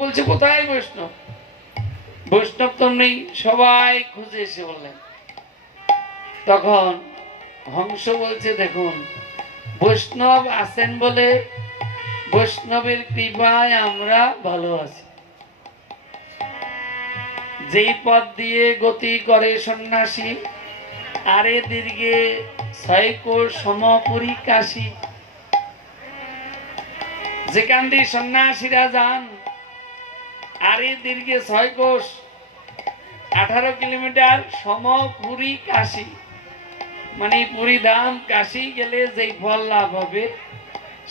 বলছে কোথায় বৈষ্ণব? বৈষ্ণব তো নেই, সবাই খুঁজে এসে বললেন। তখন হংস বলছে দেখুন, বৈষ্ণব আছেন বলে বৈষ্ণবের কৃপায় আমরা ভালো আছি। যেই পথ দিয়ে গতি করে সন্ন্যাসী, আরে দীর্ঘে 6 কোশ সমপুরী কাশী। যেখান দিয়ে সন্ন্যাসীরা যান, আরে দীর্ঘে 6 কোশ 18 কিলোমিটার সমপুরী কাশী, মানে পুরী ধাম কাশী গেলে যেই ফল লাভ হবে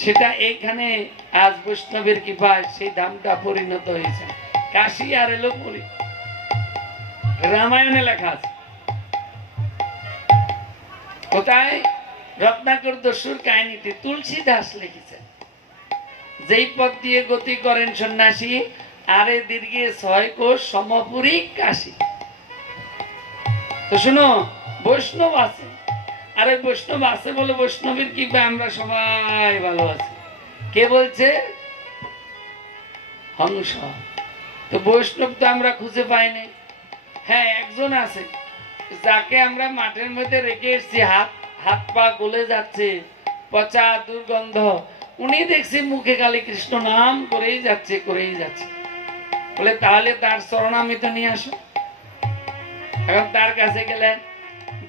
সেটা এখানে আজ বৈষ্ণবের কৃপায় সেই ধামটা পরিণত হয়েছে। কাশী আর এলো পুরী, রামায়ণে লেখা আছে। কোথায়? রত্নাকর দস্যুর কাহিনীতে তুলসী দাস লিখেছেন, যেই পথ দিয়ে গতি করেন সন্ন্যাসী, আরে দীর্ঘে 6 কোশ সমপুরী কাশী। তো শুনো, বৈষ্ণব আছে, আরে বৈষ্ণব আছে বলে বৈষ্ণবের কৃপা আমরা সবাই ভালো আছি। কে বলছে? হংস। তো বৈষ্ণব তো আমরা খুঁজে পাইনি। হ্যাঁ, একজন আছে যাকে আমরা মাঠের মধ্যে রেখে এসেছি, হাত পা গলে যাচ্ছে, পচা দুর্গন্ধ, উনি দেখছি মুখে খালি কৃষ্ণ নাম করেই যাচ্ছে বলে তাহলে তার শরণামৃত নিয়ে আসো। এখন তার কাছে গেলেন,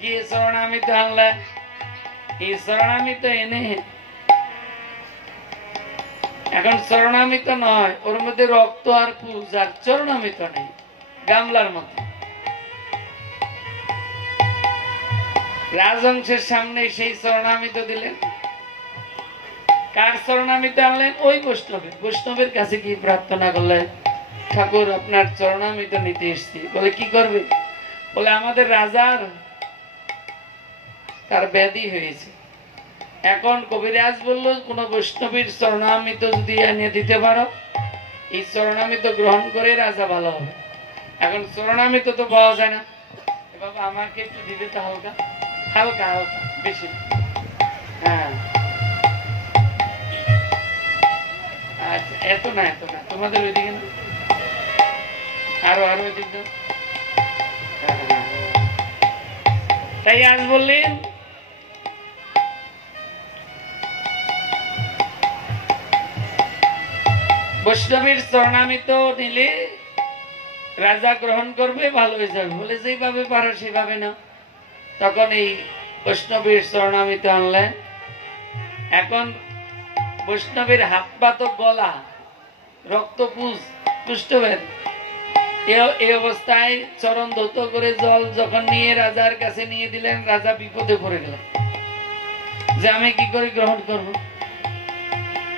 গিয়ে শরণামৃত আনলেন। এই শরণামৃত এনে এখন শরণামৃত নয়, ওর মধ্যে রক্ত আর পুজ, আর চরণামৃত নেই, গামলার মধ্যে। রাজহংসের সামনে সেই শরণামৃত দিলেন। কার শরণামৃত আনলেন? ওই বৈষ্ণবের। বৈষ্ণবের কাছে কি প্রার্থনা করলেন? ঠাকুর, আপনার চরণামৃত নিতে এসেছি। বলে কি করবে? বলে আমাদের রাজার তার ব্যাধি হয়েছে। এখন কবিরাজ বলল, কোন বৈষ্ণবীর চরণামৃত যদি এনে দিতে পারো, এই চরণামৃত গ্রহণ করে রাজা ভালো হবে। এখন চরণামৃত তো পাওয়া যায় না। বাবা আমাকে একটু দিবে তো, হালকা হালকা হালকা, বেশি। হ্যাঁ, আচ্ছা, এত না তোমাদের ওইদিকে না, আরো ওইদিকে। তাই আজ বললেন, বৈষ্ণবের চরণামৃত নিলে রাজা গ্রহণ করবে, ভালো হয়ে যাবে। বলে যেভাবে পারো সেভাবে না। তখন এই বৈষ্ণবের চরণামৃত আনলেন। এখন বৈষ্ণবের হাত পা তো গলা, রক্তপুজ, কুষ্ঠবেদ। এই অবস্থায় চরণ ধৌত করে জল যখন নিয়ে রাজার কাছে নিয়ে দিলেন, রাজা বিপদে পড়ে গেলেন যে আমি কি করে গ্রহণ করব?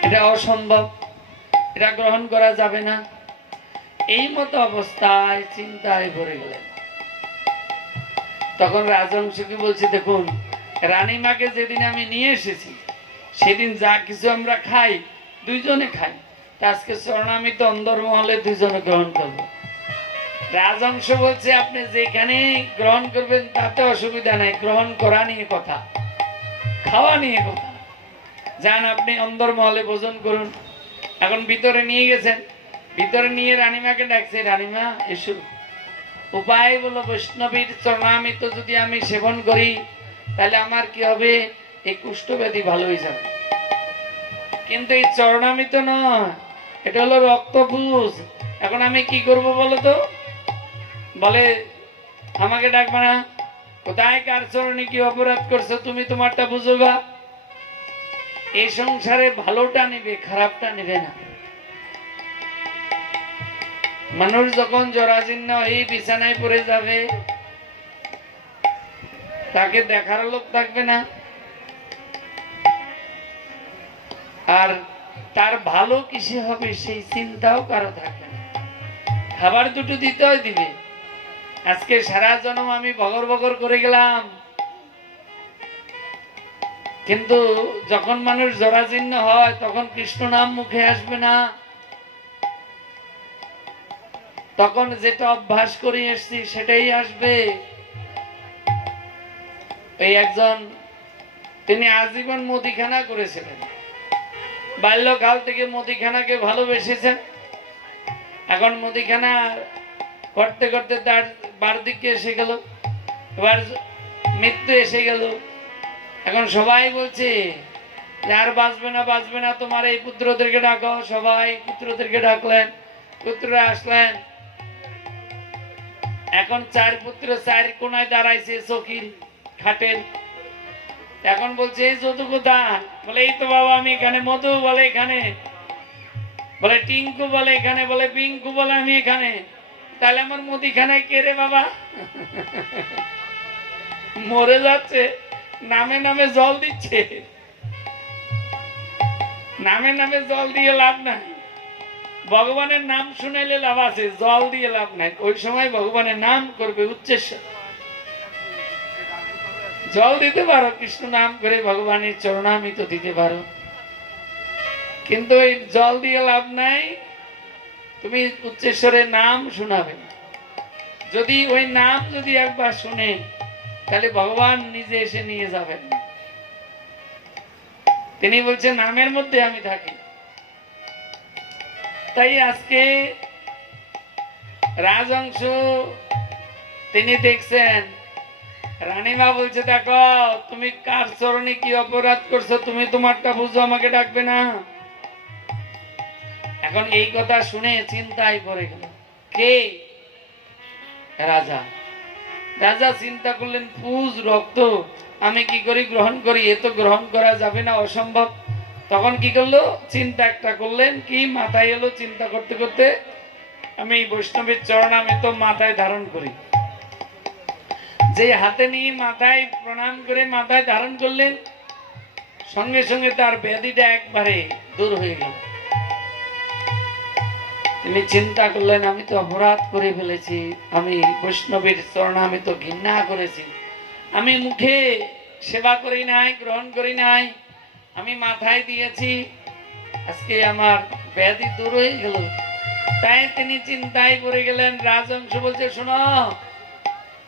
এটা অসম্ভব, এটা গ্রহণ করা যাবে না। এই মতো অবস্থায় চিন্তায় ভরে গেলেন। তখন রাজহংসকে বলছে, দেখুন, রানীমাকে যেদিন আমি নিয়ে এসেছি সেদিন যা কিছু আমরা খাই, দুইজনে খাই, আজকে চরণামৃত অন্দরমহলে দুইজনে গ্রহণ করবো। রাজহংস বলছে, আপনি যেখানে গ্রহণ করবেন তাতে অসুবিধা নাই, গ্রহণ করা নিয়ে কথা, খাওয়া নিয়ে কথা। যান আপনি অন্দরমহলে ভোজন করুন। এখন ভিতরে নিয়ে গেছেন, ভিতরে নিয়ে রানীমাকে ডাকছে, রানীমা এসো। উপায় বলো, বৈষ্ণবীর চরণামৃত যদি আমি সেবন করি তাহলে আমার কি হবে? এই কুষ্ঠব্যাধি ভালো হয়ে যাবে। কিন্তু এই চরণামৃত নয়, এটা হলো রক্তপুজ। এখন আমি কি করব বলো তো? বলে আমাকে ডাকবে না। কোথায় কার চরণে কি অপরাধ করছো তুমি, তোমারটা বুঝো গা। এই সংসারে ভালোটা নেবে, খারাপটা নেবে না। মানুষ যখন জরাজীর্ণ হয়ে বিছানায় পড়ে যাবে, তাকে দেখার লোক থাকবে না, আর তার ভালো কিসে হবে সেই চিন্তাও কারো থাকবে না। খাবার দুটো দিতে দিবে। আজকে সারা জন্ম আমি বগর বগর করে গেলাম, কিন্তু যখন মানুষ জরাজীর্ণ হয় তখন কৃষ্ণ নাম মুখে আসবে না। তখন যেটা অভ্যাস করে এসছি সেটাই আসবে। এই একজন, তিনি আজীবন মুদিখানা করেছিলেন, বাল্যকাল থেকে মুদিখানাকে ভালোবেসেছেন। এখন মুদিখানা করতে করতে তার বারদিকে এসে গেল, এবার মৃত্যু এসে গেল। এখন সবাই বলছে যে আর বাঁচবে না, তোমার এই পুত্রদেরকে ডাকো। সবাই পুত্রদেরকে ডাকলেন, পুত্ররা আসলেন। এখন 4 পুত্র 4 কোনায় দাঁড়াইছে চকির খাটের। এখন বলছে এই যদু কোথায়? বলে এই তো বাবা আমি এখানে। মধু বলে এখানে, বলে টিঙ্কু বলে এখানে, বলে পিঙ্কু বলে আমি এখানে। তাহলে আমার মুদিখানায় কে রে বাবা? মরে যাচ্ছে, নামে নামে জল দিচ্ছে। নামে নামে জল দিয়ে লাভ নাই, ভগবানের নাম শুনাইলে লাভ আছে, জল দিয়ে লাভ নাই। ওই সময় ভগবানের নাম করবে উচ্চেশ্বর। জল দিতে পারো, কৃষ্ণ নাম করে ভগবানের চরণামৃত দিতে পারো, কিন্তু ওই জল দিয়ে লাভ নাই। তুমি উচ্চেশ্বরের নাম শোনাবে। যদি ওই নাম যদি একবার শুনে, তাহলে ভগবান নিজে এসে নিয়ে যাবেন। তিনি বলছেন নামের মধ্যে আমি থাকি। তাই আজকে রাজংশ তিনি দেখছেন, রানীমা বলছে দেখো তুমি কার চরণে কি অপরাধ করছো, তুমি তোমারটা বুঝো, আমাকে ডাকবে না। এখন এই কথা শুনে চিন্তায় পড়ে গেল। কে? রাজা। রাজা চিন্তা করলেন পুজ রক্ত আমি কি করি গ্রহণ করি, এ তো গ্রহণ করা যাবে না, অসম্ভব। তখন কি করলো, চিন্তা একটা করলেন, কি মাথায় এলো, চিন্তা করতে করতে আমি বৈষ্ণবের চরণামৃত মাথায় ধারণ করি। যে হাতে নিয়ে মাথায় প্রণাম করে মাথায় ধারণ করলেন, সঙ্গে সঙ্গে তার ব্যাধিটা একবারে দূর হয়ে গেল। তিনি চিন্তা করলেন আমি তো অপরাধ করে ফেলেছি, আমি বৈষ্ণবের চরণামৃত ঘৃণা করেছি, আমি মুখে সেবা করি নাই, গ্রহণ করি নাই, আমি মাথায় দিয়েছি, আজকে আমার ব্যাধি দূর হয়ে গেল। তাই তিনি চিন্তায় পড়ে গেলেন। রাজংশ বলছে শোনো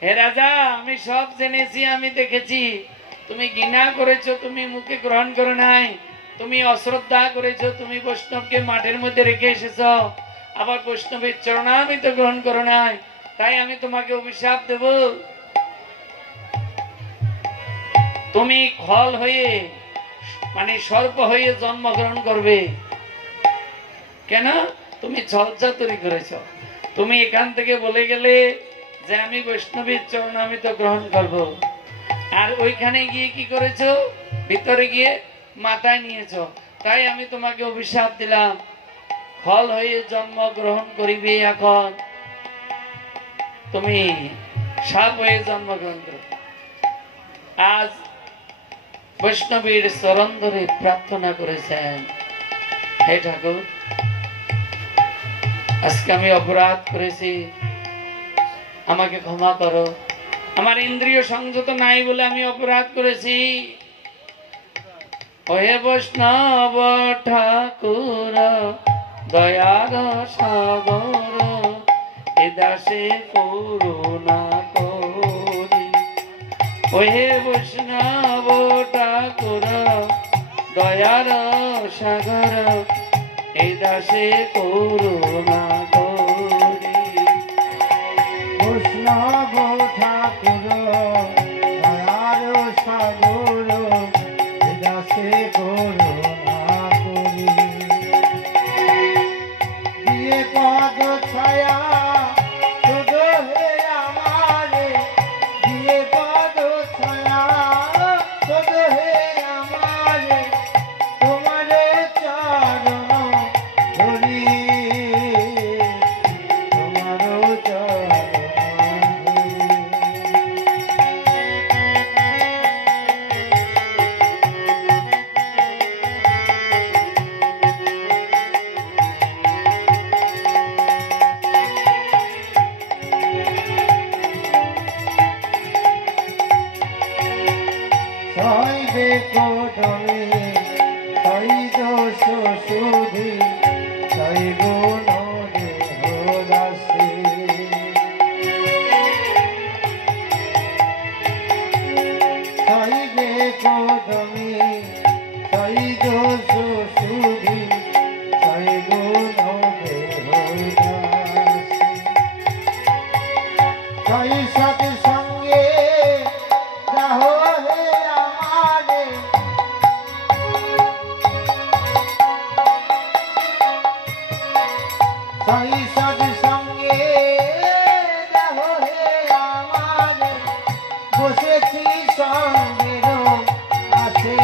হে রাজা, আমি সব জেনেছি, আমি দেখেছি, তুমি ঘৃণা করেছো, তুমি মুখে গ্রহণ করো নাই, তুমি অশ্রদ্ধা করেছো, তুমি বৈষ্ণবকে মাঠের মধ্যে রেখে এসেছো, আবার বৈষ্ণবের চরণামৃত গ্রহণ করো নাই, তাই আমি তোমাকে অভিশাপ দেব। তুমি খল হয়ে মানে সর্প হয়ে জন্মগ্রহণ করবে। কেন? তুমি ছলচাতুরি করেছ। তুমি এখান থেকে বলে গেলে যে আমি বৈষ্ণবীর চরণামৃত গ্রহণ করব, আর ওইখানে গিয়ে কি করেছো, ভিতরে গিয়ে মাথায় নিয়েছ, তাই আমি তোমাকে অভিশাপ দিলাম, ফল হয়ে জন্ম গ্রহণ করিবে, এখন তুমি সাপ হয়ে জন্মগ্রহণ করবে। আজ বৈষ্ণবীর চরণ ধরে প্রার্থনা করেছেন, হে ঠাকুর আজকে আমি অপরাধ করেছি, আমাকে ক্ষমা করো, আমার ইন্দ্রিয় সংযত নাই বলে আমি অপরাধ করেছি। হে বৈষ্ণব ঠাকুর দয়ার সাগর, এ দাসে করুণা করি। হে বৈষ্ণব ঠাকুর দয়ার সাগর, এ দাসে করুণা করি। বৈষ্ণব ঠাকুর দয়ার সাগর, এ দাসে করুণা করি। দিয়ে পদ ছায়া শুধু হে আমারে, দিয়ে পদ ছায়া শুধু হে আমারে, তোমারে চরণ ধরি। শৈশব সঙ্গে যাহো হে আমারে শৈশব সঙ্গে যাহো হে আমারে বসেছি সঙ্গের আছে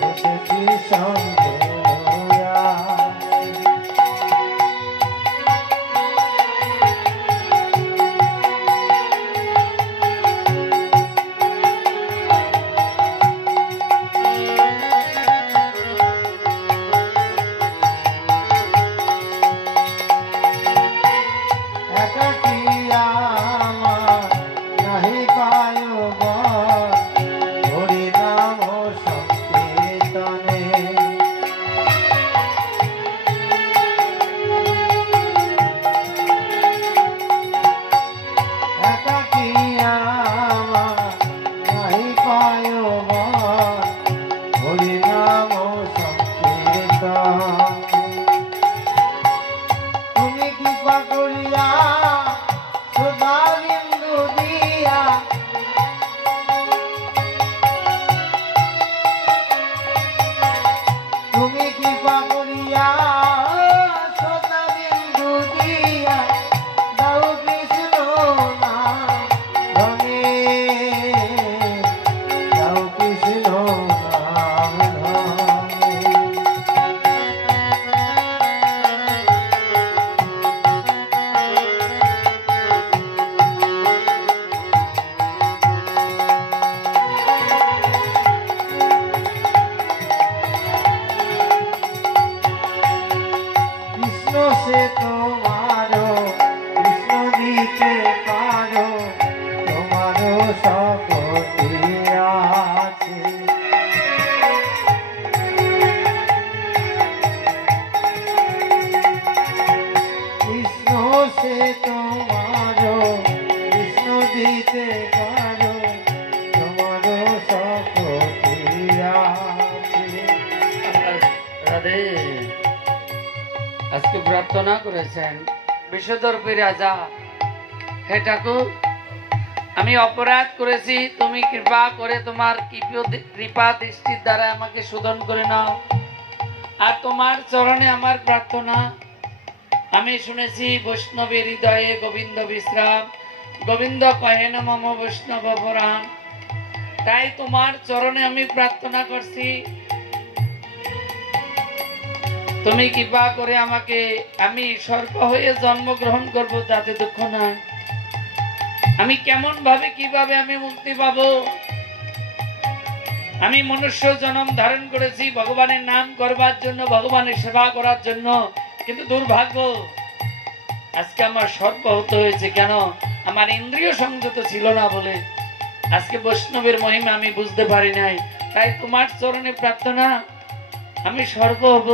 বসেছি সঙ্গে আজকে প্রার্থনা করেছেন বিশ্বদর্পী রাজা, হে ঠাকুর আমি অপরাধ করেছি, তুমি কৃপা করে তোমার কৃপা দৃষ্টির দ্বারা আমাকে শোধন করে নাও। আর তোমার চরণে আমার প্রার্থনা, আমি শুনেছি বৈষ্ণবের হৃদয়ে গোবিন্দ বিশ্রাম, গোবিন্দ কহে না মম বৈষ্ণব পুরাণ। তাই তোমার চরণে আমি প্রার্থনা করছি, তুমি কৃপা করে আমাকে, আমি সর্প হয়ে জন্মগ্রহণ করব তাতে দুঃখ নাই। আমি কেমন ভাবে কিভাবে আমি মুক্তি পাবো? আমি মনুষ্য জন্ম ধারণ করেছি ভগবানের নাম করবার জন্য, ভগবানের সেবা করার জন্য, কিন্তু দুর্ভাগ্য আজকে আমার সর্প হতে হয়েছে। কেন? আমার ইন্দ্রিয় সংযত ছিল না বলে। আজকে বৈষ্ণবের মহিমা আমি বুঝতে পারি নাই। তাই তোমার চরণে প্রার্থনা, আমি সর্প হব,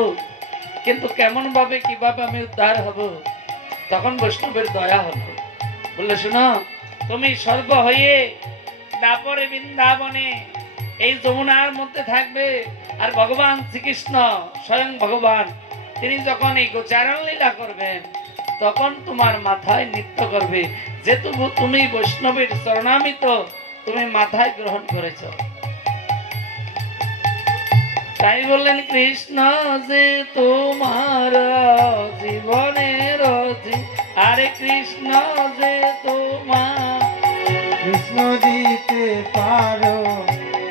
কিন্তু কেমন ভাবে কিভাবে আমি উদ্ধার হব? তখন বৈষ্ণবের দয়া হলো, বললে শোনো, তুমি সর্ব হয়ে তারপরে বৃন্দাবনে এই যমুনার মধ্যে থাকবে, আর ভগবান শ্রীকৃষ্ণ স্বয়ং ভগবান তিনি যখন এই গোচারণ লীলা করবেন তখন তোমার মাথায় নৃত্য করবে, যে তুমি বৈষ্ণবের চরণামিত তুমি মাথায় গ্রহণ করেছ। তাই বললেন কৃষ্ণ যে তোমার জীবনের, আরে কৃষ্ণ যে তোমার, কৃষ্ণ দিতে পারো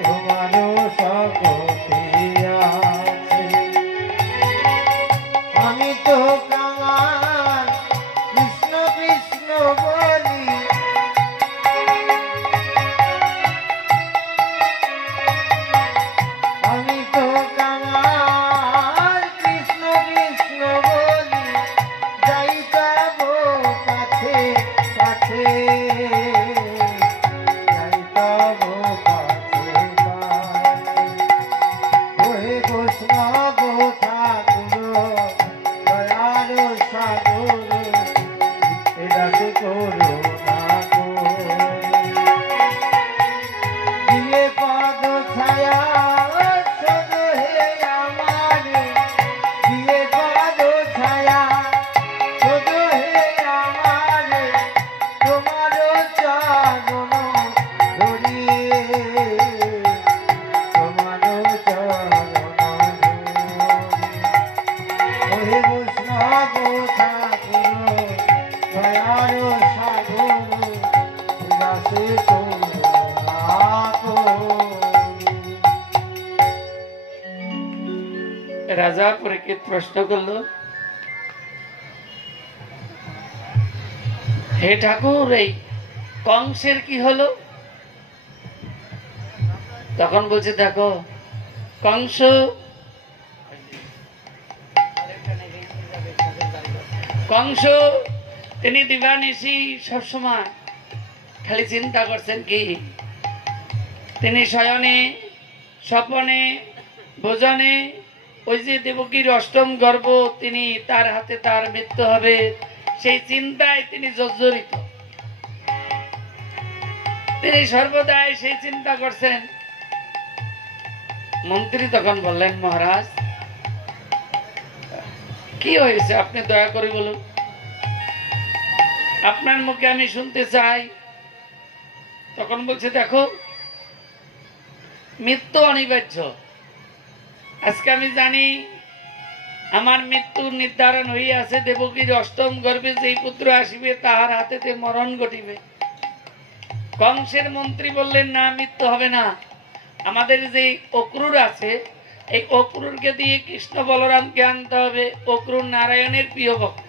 তোমারও শক্তি আছে। আমি তো কাঙাল কৃষ্ণ কৃষ্ণ বলি, আমি তো কাঙাল কৃষ্ণ কৃষ্ণ বলি, যাই যাবো কাছে কাছে, যাই যাবো কাছে কাছে। ওহে বৈষ্ণব ঠাকুর দয়ার সাগর, এদাস করো না গো। দিয়ে পদ ছায়া শুধু হে আমারে, দিয়ে পদ ছায়া শুধু হে আমারে, তবু ঠাকুর দয়ার সাগর দাসে রাজা পরীক্ষিত প্রশ্ন করল, হে ঠাকুর, এই কংসের কি হলো? তখন বলছে, দেখো কংস কংস তিনি দিবানিশি সবসময় খালি চিন্তা করছেন কি, তিনি শয়নে স্বপনে ভোজনে ওই যে দেবকীর অষ্টম গর্ভ, তিনি তার হাতে তার মৃত্যু হবে সেই চিন্তায় তিনি জর্জরিত। তিনি সর্বদাই সেই চিন্তা করছেন। মন্ত্রী তখন বললেন, মহারাজ কি হয়েছে আপনি দয়া করে বলুন, আপনার মুখে আমি শুনতে চাই। তখন বলছে, দেখো মৃত্যু অনিবার্য। আজকে আমি জানি আমার মৃত্যুর নির্ধারণ হইয়াছে, দেবকীর অষ্টম গর্ভে যেই পুত্র আসিবে তাহার হাতেতে মরণ ঘটিবে। কংসের মন্ত্রী বললেন, না, মৃত্যু হবে না। আমাদের যে অক্রুর আছে, এই অক্রুরকে দিয়ে কৃষ্ণ বলরামকে আনতে হবে। অক্রুর নারায়ণের প্রিয় ভক্ত।